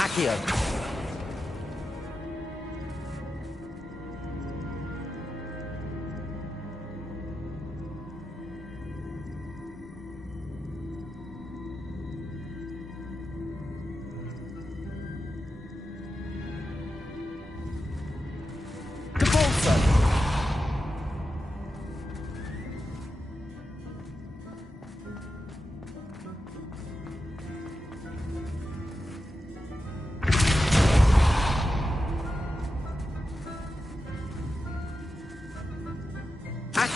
Accio.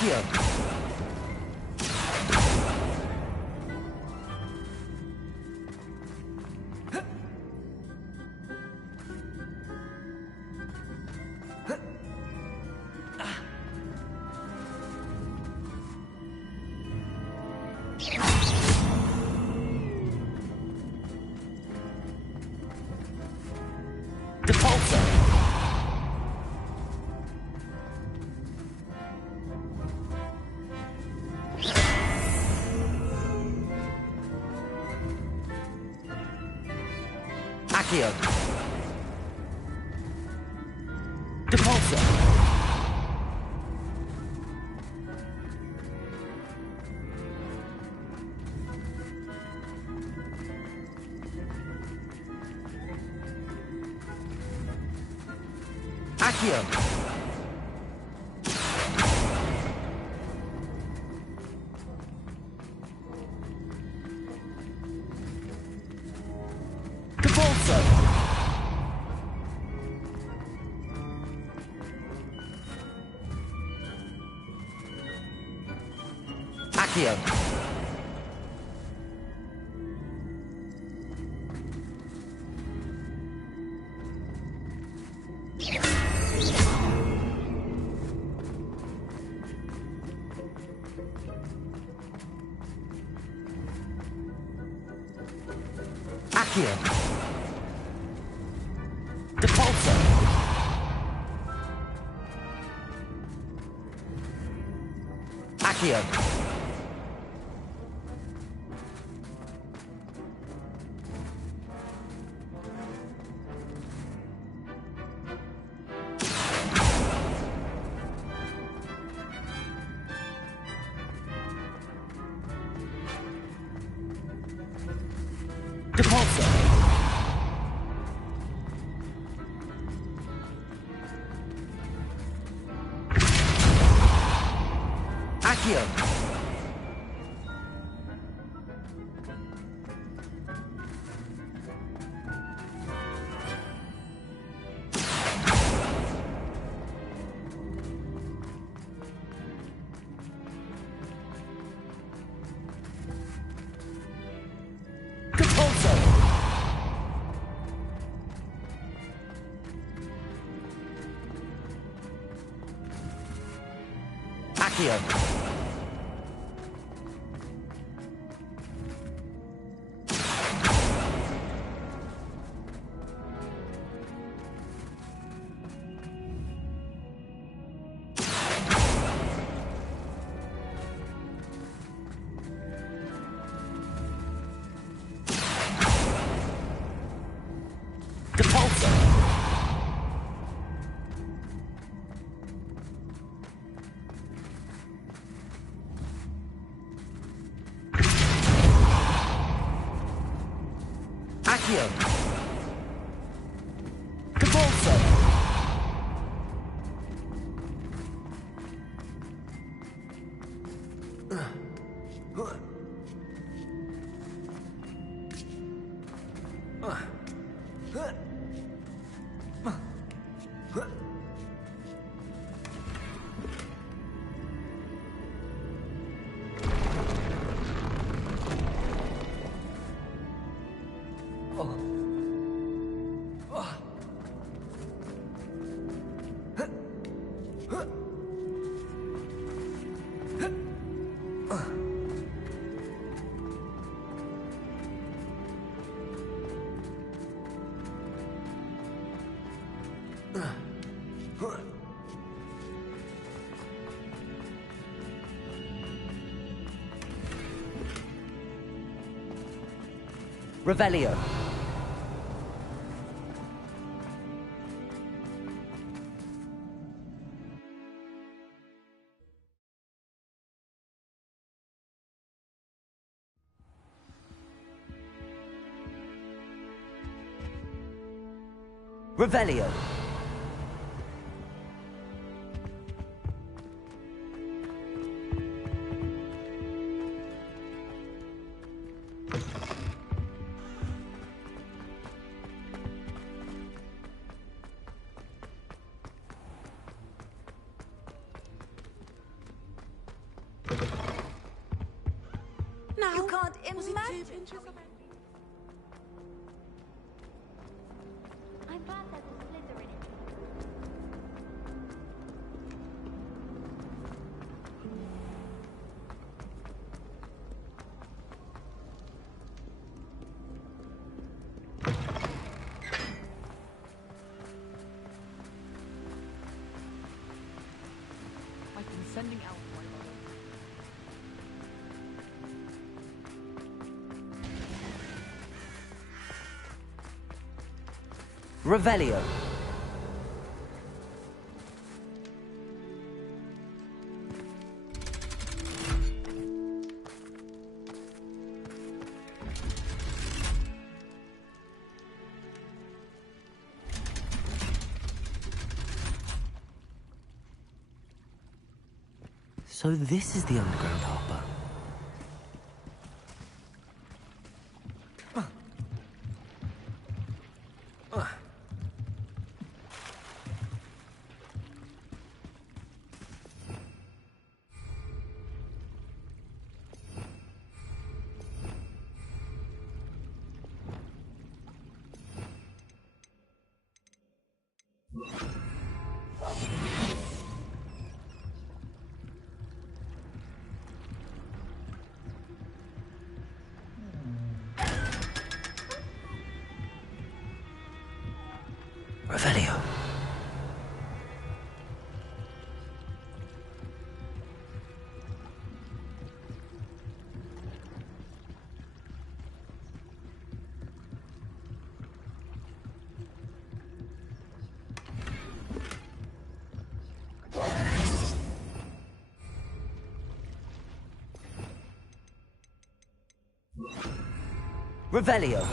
Accio. Accio. Depulsor. Accio. Accio. Accio. Depulsor. Accio. Depulsor. Accio. Accio. Depulsor. Accio. Depulsor. Revelio. Revelio. Now, you can't imagine. I'm glad there's a slither in it. I've been sending out my Revelio. So this is the underground harbor. Revelio. Revelio.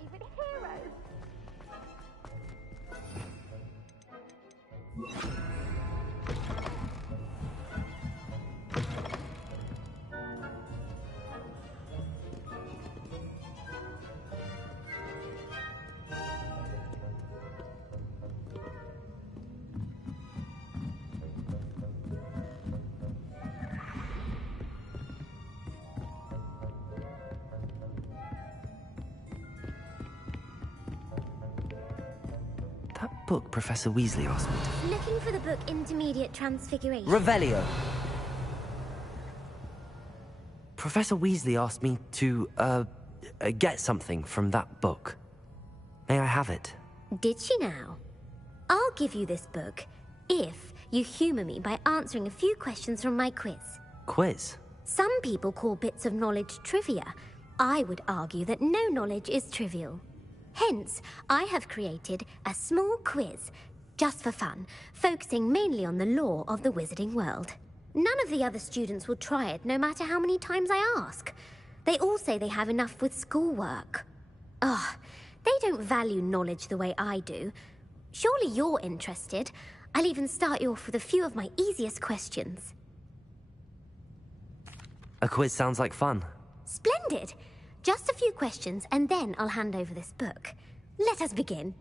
favorite hero. That book Professor Weasley asked me to... Looking for the book Intermediate Transfiguration. Revelio. Professor Weasley asked me to, get something from that book. May I have it? Did she now? I'll give you this book if you humour me by answering a few questions from my quiz. Quiz? Some people call bits of knowledge trivia. I would argue that no knowledge is trivial. Hence, I have created a small quiz, just for fun, focusing mainly on the lore of the wizarding world. None of the other students will try it, no matter how many times I ask. They all say they have enough with schoolwork. Ugh, they don't value knowledge the way I do. Surely you're interested. I'll even start you off with a few of my easiest questions. A quiz sounds like fun. Splendid! Just a few questions, and then I'll hand over this book. Let us begin.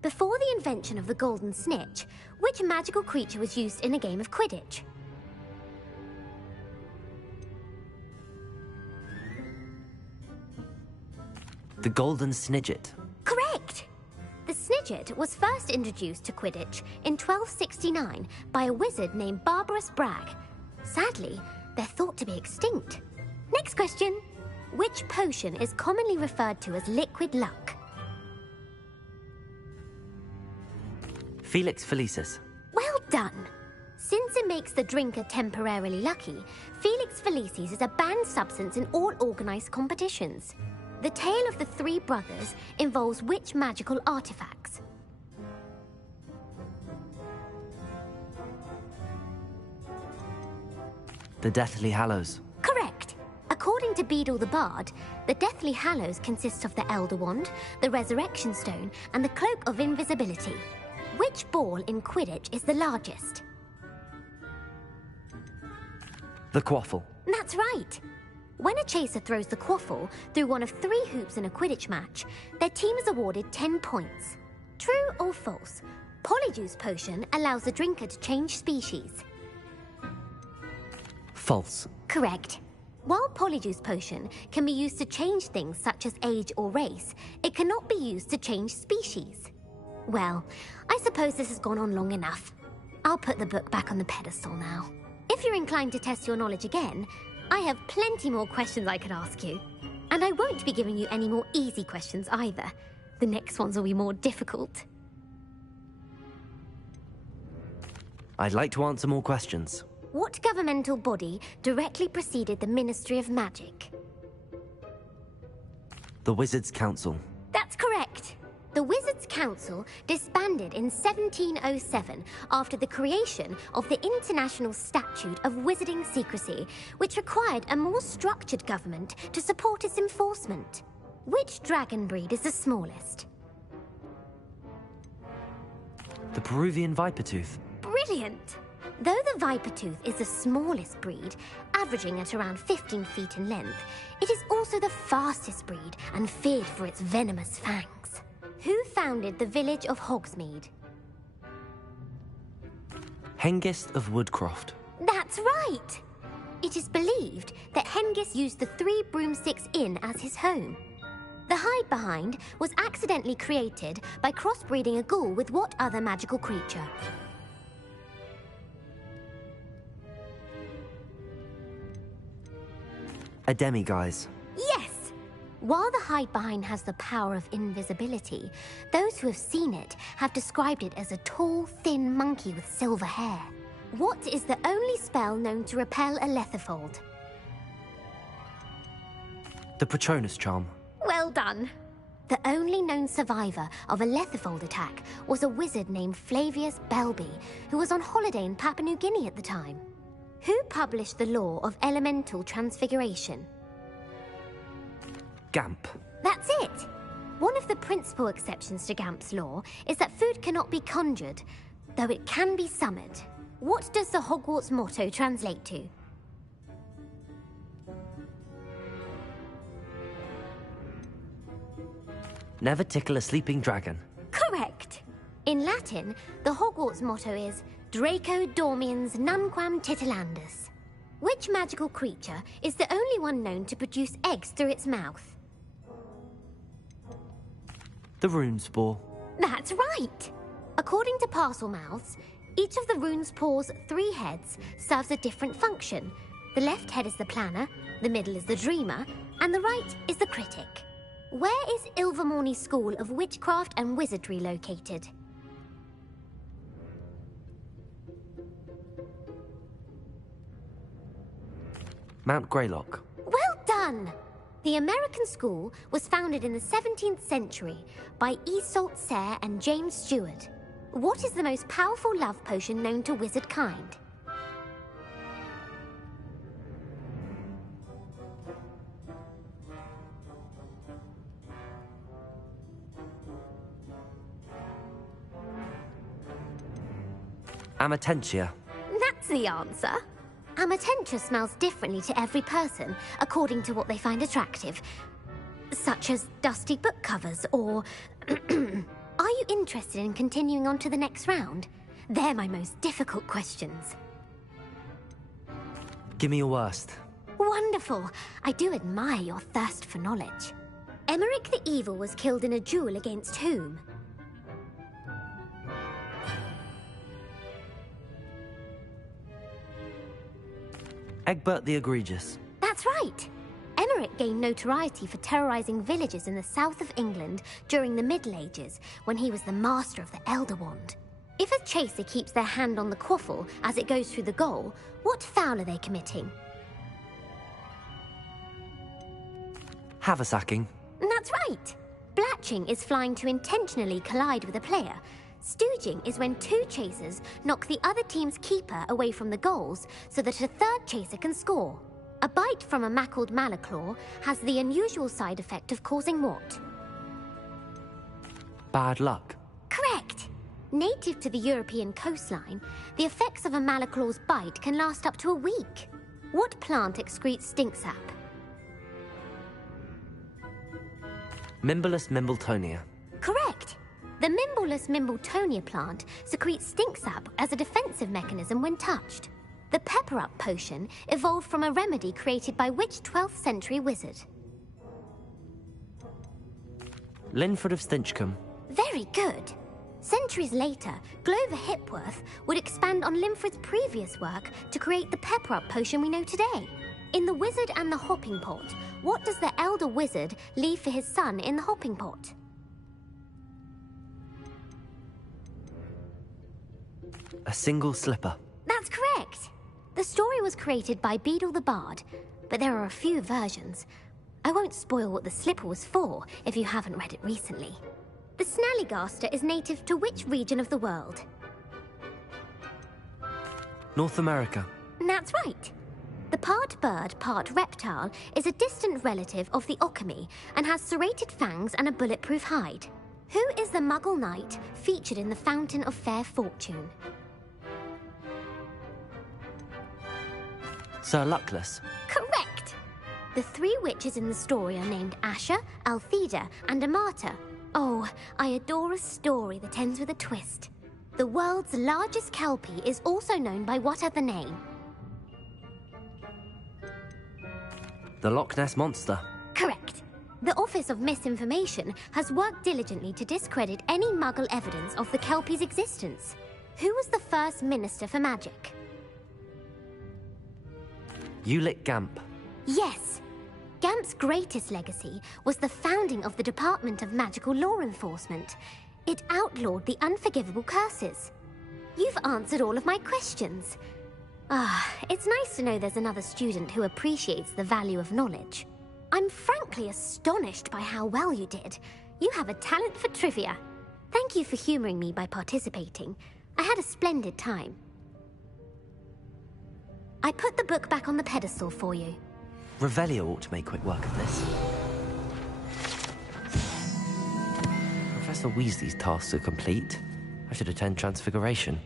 Before the invention of the golden snitch, which magical creature was used in a game of Quidditch? The Golden Snidget. Correct! The Snidget was first introduced to Quidditch in 1269 by a wizard named Barbarous Bragg. Sadly, they're thought to be extinct. Next question. Which potion is commonly referred to as liquid luck? Felix Felicis. Well done! Since it makes the drinker temporarily lucky, Felix Felicis is a banned substance in all organised competitions. The tale of the three brothers involves which magical artifacts? The Deathly Hallows. Correct! According to Beedle the Bard, the Deathly Hallows consists of the Elder Wand, the Resurrection Stone, and the Cloak of Invisibility. Which ball in Quidditch is the largest? The Quaffle. That's right! When a chaser throws the quaffle through one of 3 hoops in a Quidditch match, their team is awarded 10 points. True or false? Polyjuice Potion allows the drinker to change species. False. Correct. While Polyjuice Potion can be used to change things such as age or race, it cannot be used to change species. Well, I suppose this has gone on long enough. I'll put the book back on the pedestal now. If you're inclined to test your knowledge again, I have plenty more questions I could ask you. And I won't be giving you any more easy questions either. The next ones will be more difficult. I'd like to answer more questions. What governmental body directly preceded the Ministry of Magic? The Wizards' Council. That's correct. The Wizards' Council disbanded in 1707 after the creation of the International Statute of Wizarding Secrecy, which required a more structured government to support its enforcement. Which dragon breed is the smallest? The Peruvian Vipertooth. Brilliant! Though the Vipertooth is the smallest breed, averaging at around 15 feet in length, it is also the fastest breed and feared for its venomous fangs. Who founded the village of Hogsmeade? Hengist of Woodcroft. That's right! It is believed that Hengist used the 3 Broomsticks Inn as his home. The hide-behind was accidentally created by crossbreeding a ghoul with what other magical creature? A demiguise. Yes! While the hide-behind has the power of invisibility, those who have seen it have described it as a tall, thin monkey with silver hair. What is the only spell known to repel a lethifold? The Patronus Charm. Well done! The only known survivor of a lethifold attack was a wizard named Flavius Belby, who was on holiday in Papua New Guinea at the time. Who published the law of elemental transfiguration? Gamp. That's it! One of the principal exceptions to Gamp's law is that food cannot be conjured, though it can be summoned. What does the Hogwarts motto translate to? Never tickle a sleeping dragon. Correct. In Latin, the Hogwarts motto is Draco dormiens nunquam titilandus. Which magical creature is the only one known to produce eggs through its mouth? The rune spore. That's right! According to Parselmouths, each of the rune's paws' 3 heads serves a different function. The left head is the planner, the middle is the dreamer, and the right is the critic. Where is Ilvermorny School of Witchcraft and Wizardry located? Mount Greylock. Well done! The American school was founded in the 17th century by Iseult Sayre and James Stewart. What is the most powerful love potion known to wizard kind? Amatentia. That's the answer. Amatentia smells differently to every person, according to what they find attractive. Such as dusty book covers, or... Are you interested in continuing on to the next round? They're my most difficult questions. Give me your worst. Wonderful. I do admire your thirst for knowledge. Emmerich the Evil was killed in a duel against whom? Egbert the Egregious. That's right. Emmerich gained notoriety for terrorizing villages in the south of England during the Middle Ages, when he was the master of the Elder Wand. If a chaser keeps their hand on the quaffle as it goes through the goal, what foul are they committing? Haversacking. That's right. Blatching is flying to intentionally collide with a player. Stooging is when 2 chasers knock the other team's keeper away from the goals so that a 3rd chaser can score. A bite from a mackled malaclaw has the unusual side effect of causing what? Bad luck. Correct. Native to the European coastline, the effects of a malaclaw's bite can last up to a week. What plant excretes stink sap? Mimblus Mimbletonia. Correct. The Mimblus Mimbletonia plant secretes stink sap as a defensive mechanism when touched. The pepper-up potion evolved from a remedy created by which 12th century wizard? Linford of Stinchcombe. Very good. Centuries later, Glover Hipworth would expand on Linford's previous work to create the pepper-up potion we know today. In The Wizard and the Hopping Pot, what does the elder wizard leave for his son in the hopping pot? A single slipper. That's correct. The story was created by Beadle the Bard, but there are a few versions. I won't spoil what the slipper was for if you haven't read it recently. The Snallygaster is native to which region of the world? North America. That's right. The part bird, part reptile is a distant relative of the Occamy and has serrated fangs and a bulletproof hide. Who is the Muggle knight featured in the Fountain of Fair Fortune? Sir Luckless. Correct! The 3 witches in the story are named Asha, Altheda, and Amata. Oh, I adore a story that ends with a twist. The world's largest kelpie is also known by what other name? The Loch Ness Monster. Correct. The Office of Misinformation has worked diligently to discredit any Muggle evidence of the kelpie's existence. Who was the first Minister for Magic? Ulick Gamp. Yes. Gamp's greatest legacy was the founding of the Department of Magical Law Enforcement. It outlawed the unforgivable curses. You've answered all of my questions. It's nice to know there's another student who appreciates the value of knowledge. I'm frankly astonished by how well you did. You have a talent for trivia. Thank you for humoring me by participating. I had a splendid time. I put the book back on the pedestal for you. Revelio ought to make quick work of this. Professor Weasley's tasks are complete, I should attend Transfiguration.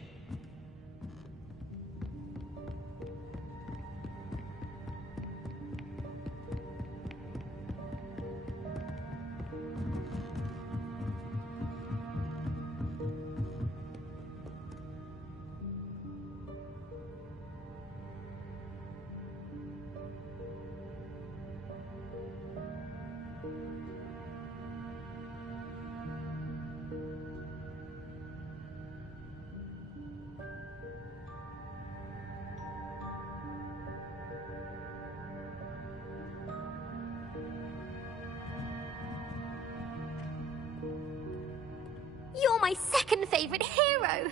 You're my second favorite hero!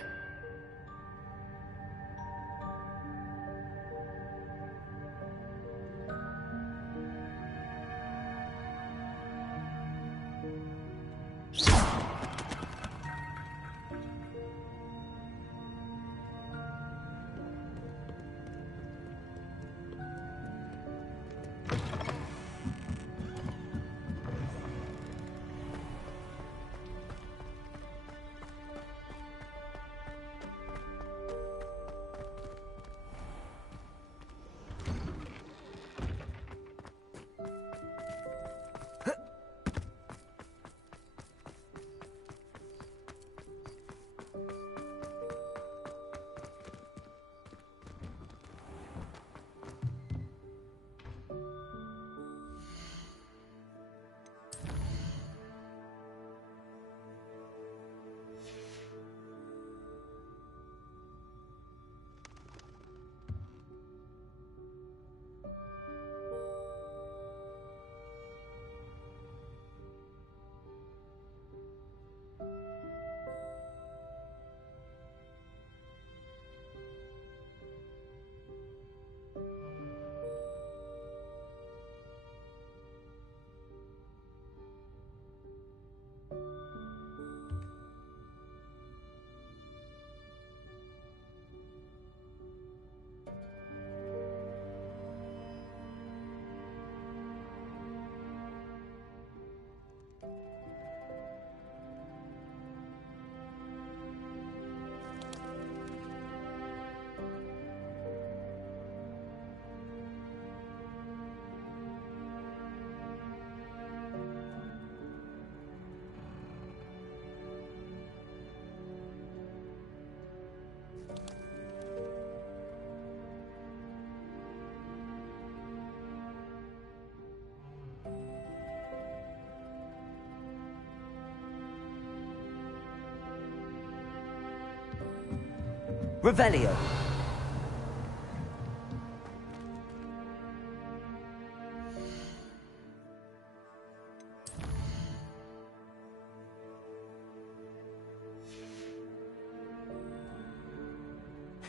Revelio.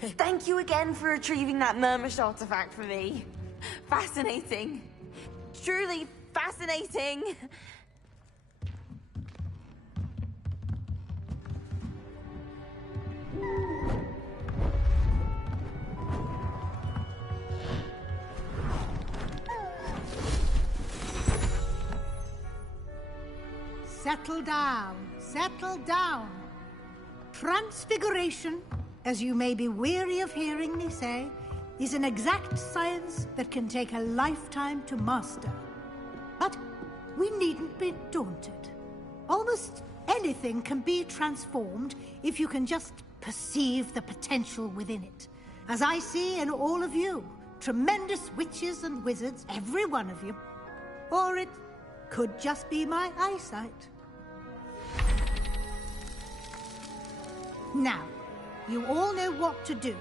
Thank you again for retrieving that Murmish artifact for me. Fascinating. Truly fascinating. Settle down, settle down. Transfiguration, as you may be weary of hearing me say, is an exact science that can take a lifetime to master. But we needn't be daunted. Almost anything can be transformed if you can just perceive the potential within it. As I see in all of you, tremendous witches and wizards, every one of you. Or it could just be my eyesight. Now, you all know what to do.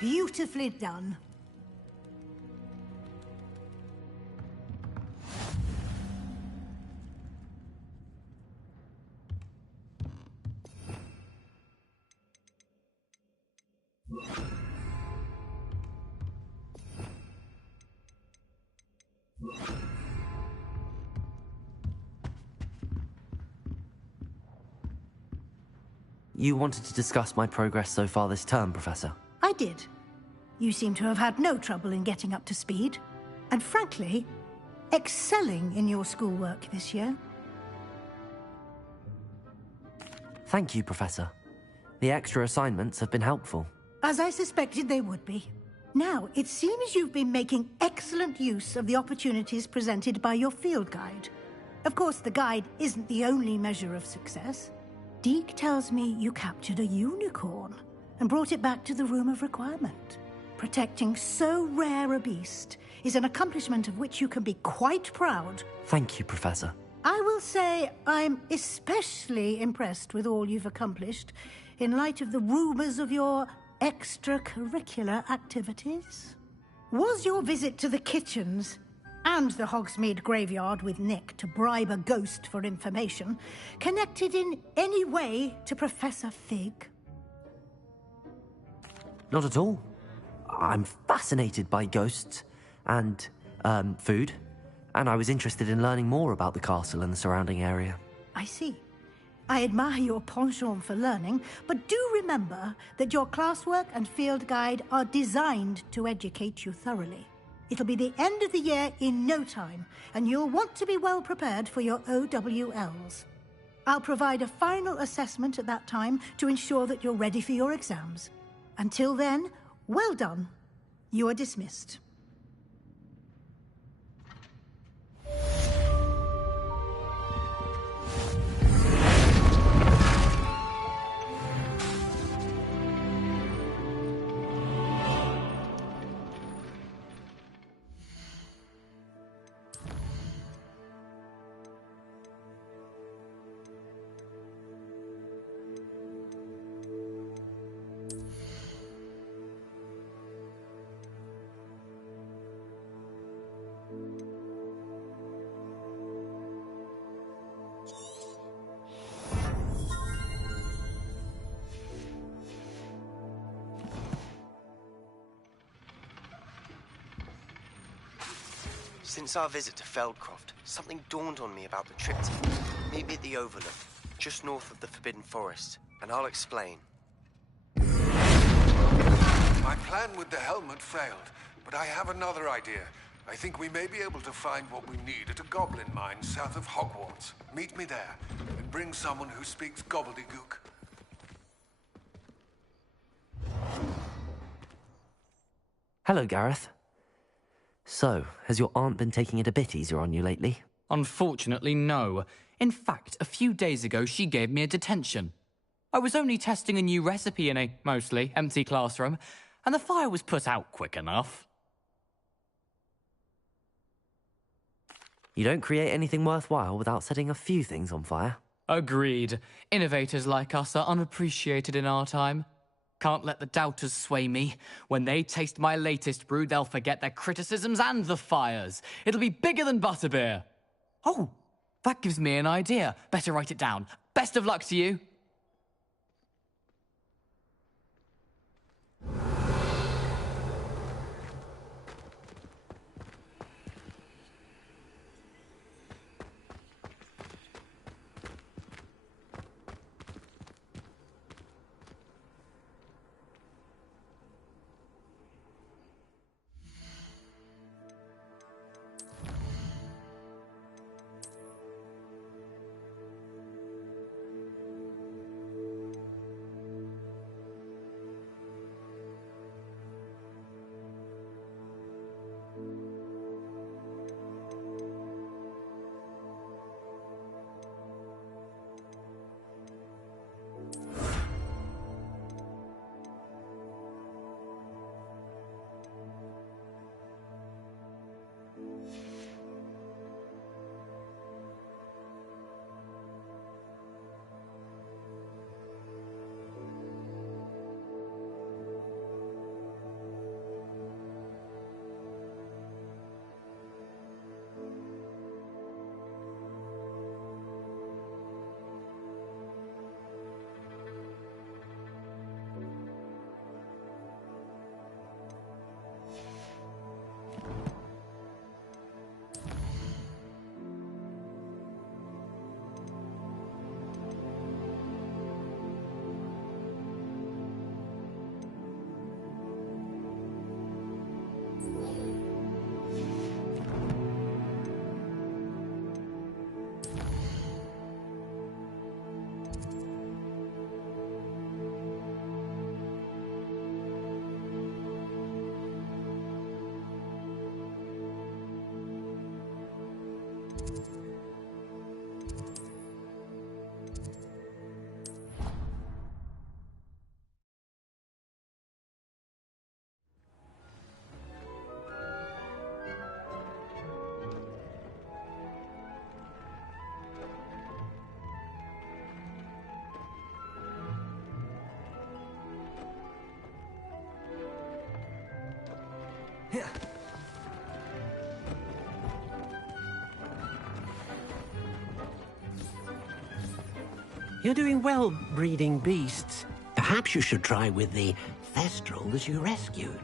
Beautifully done. You wanted to discuss my progress so far this term, Professor. I did. You seem to have had no trouble in getting up to speed. And frankly, excelling in your schoolwork this year. Thank you, Professor. The extra assignments have been helpful. As I suspected they would be. Now, it seems you've been making excellent use of the opportunities presented by your field guide. Of course, the guide isn't the only measure of success. Deke tells me you captured a unicorn and brought it back to the Room of Requirement. Protecting so rare a beast is an accomplishment of which you can be quite proud. Thank you, Professor. I will say I'm especially impressed with all you've accomplished in light of the rumors of your extracurricular activities. Was your visit to the kitchens and the Hogsmeade graveyard with Nick to bribe a ghost for information connected in any way to Professor Fig? Not at all. I'm fascinated by ghosts and, food, and I was interested in learning more about the castle and the surrounding area. I see. I admire your penchant for learning, but do remember that your classwork and field guide are designed to educate you thoroughly. It'll be the end of the year in no time, and you'll want to be well prepared for your OWLs. I'll provide a final assessment at that time to ensure that you're ready for your exams. Until then, well done. You are dismissed. Since our visit to Feldcroft, something dawned on me about the trip to meet me at the Overlook, just north of the Forbidden Forest, and I'll explain. My plan with the helmet failed, but I have another idea. I think we may be able to find what we need at a goblin mine south of Hogwarts. Meet me there, and bring someone who speaks gobbledygook. Hello, Gareth. So, has your aunt been taking it a bit easier on you lately? Unfortunately, no. In fact, a few days ago, she gave me a detention. I was only testing a new recipe in a mostly empty classroom, and the fire was put out quick enough. You don't create anything worthwhile without setting a few things on fire. Agreed. Innovators like us are unappreciated in our time. Can't let the doubters sway me. When they taste my latest brew, they'll forget their criticisms and the fires. It'll be bigger than butterbeer. Oh, that gives me an idea. Better write it down. Best of luck to you. You're doing well breeding beasts. Perhaps you should try with the Thestral that you rescued.